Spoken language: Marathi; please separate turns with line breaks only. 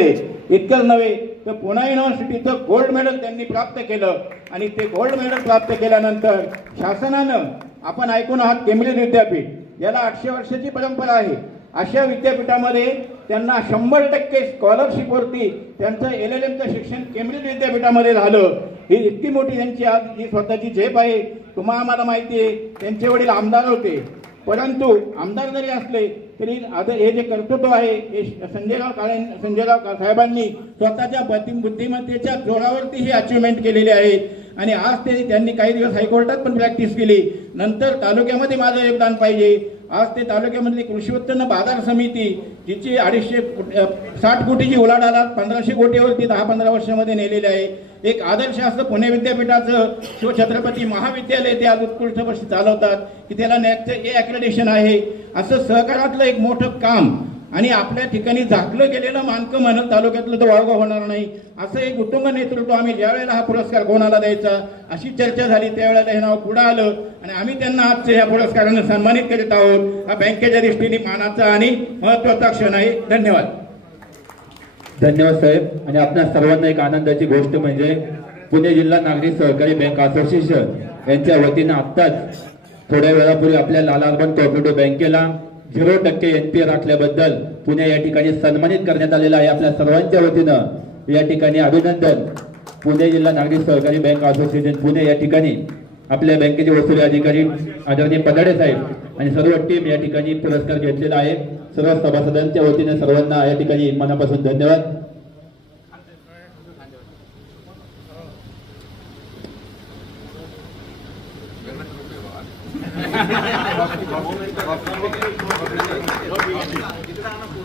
इतकंच नव्हे तर पुणे युनिव्हर्सिटीचं गोल्ड मेडल त्यांनी प्राप्त केलं. आणि ते गोल्ड मेडल प्राप्त केल्यानंतर शासनानं आपण ऐकून आहात केंब्रिज विद्यापीठ. याला आठशे वर्षाची परंपरा आहे. अशा विद्यापीठामध्ये त्यांना शंभर टक्के स्कॉलरशिपवरती त्यांचं एल एल एमचं शिक्षण केंब्रिज विद्यापीठामध्ये झालं. ही इतकी मोठी त्यांची आज ही स्वतःची झेप आहे. तुम्हाला आम्हाला माहिती आहे त्यांचे वडील आमदार होते. परंतु आमदार जरी असले तरी आता हे जे कर्तृत्व आहे हे संजयराव काळे संजयराव साहेबांनी स्वतःच्या बुद्धी- बुद्धिमत्तेच्या जोरावरती ही अचिव्हमेंट केलेली आहे. आणि आज ते त्यांनी काही दिवस हायकोर्टात पण प्रॅक्टिस केली. नंतर तालुक्यामध्ये माझं योगदान पाहिजे. आज ते तालुक्यामधली कृषी उत्पन्न बाजार समिती जिची अडीचशे साठ कोटीची उलाढाला पंधराशे पंधराशे कोटीवरती दहा पंधरा वर्षामध्ये नेलेली आहे. एक आदर्श असं पुणे विद्यापीठाचं शिवछत्रपती महाविद्यालय ते आज उत्कृष्ट वर्ष चालवतात. की त्याला नॅकचं ए ॲक्रेडेशन आहे. असं सहकारातलं एक मोठं काम आणि आपल्या ठिकाणी झाकलं गेलेलं मानकं म्हणत तालुक्यातलं तर वाळगं होणार नाही. असं एक कुटुंब नेतृत्व आम्ही ज्यावेळेला हा पुरस्कार कोणाला द्यायचा अशी चर्चा झाली त्यावेळेला हे नाव पुढं आलं. आणि आम्ही त्यांना आजच्या या पुरस्कारानं सन्मानित करीत आहोत. हा बँकेच्या दृष्टीने मानाचा आणि महत्त्वाचा क्षण आहे. धन्यवाद.
धन्यवाद साहेब. आणि आपल्या सर्वांना एक आनंदाची गोष्ट म्हणजे पुणे जिल्हा नागरिक सहकारी बँक असोसिएशन यांच्या वतीनं आत्ताच थोड्या वेळापूर्वी आपल्या लाल अर्बन बँकेला झिरो टक्के एन पी राखल्याबद्दल पुणे या ठिकाणी सन्मानित करण्यात आलेलं आहे. आपल्या सर्वांच्या वतीनं या ठिकाणी अभिनंदन. पुणे जिल्हा नागरिक सहकारी बँक असोसिएशन पुणे या ठिकाणी आपल्या बँकेचे वसुली अधिकारी आदरणीय पदाडे साहेब आणि सर्व टीम या ठिकाणी पुरस्कार घेतलेला आहे. सर्व सभासदांच्या वतीने सर्वांना या ठिकाणी मनापासून धन्यवाद. aqui.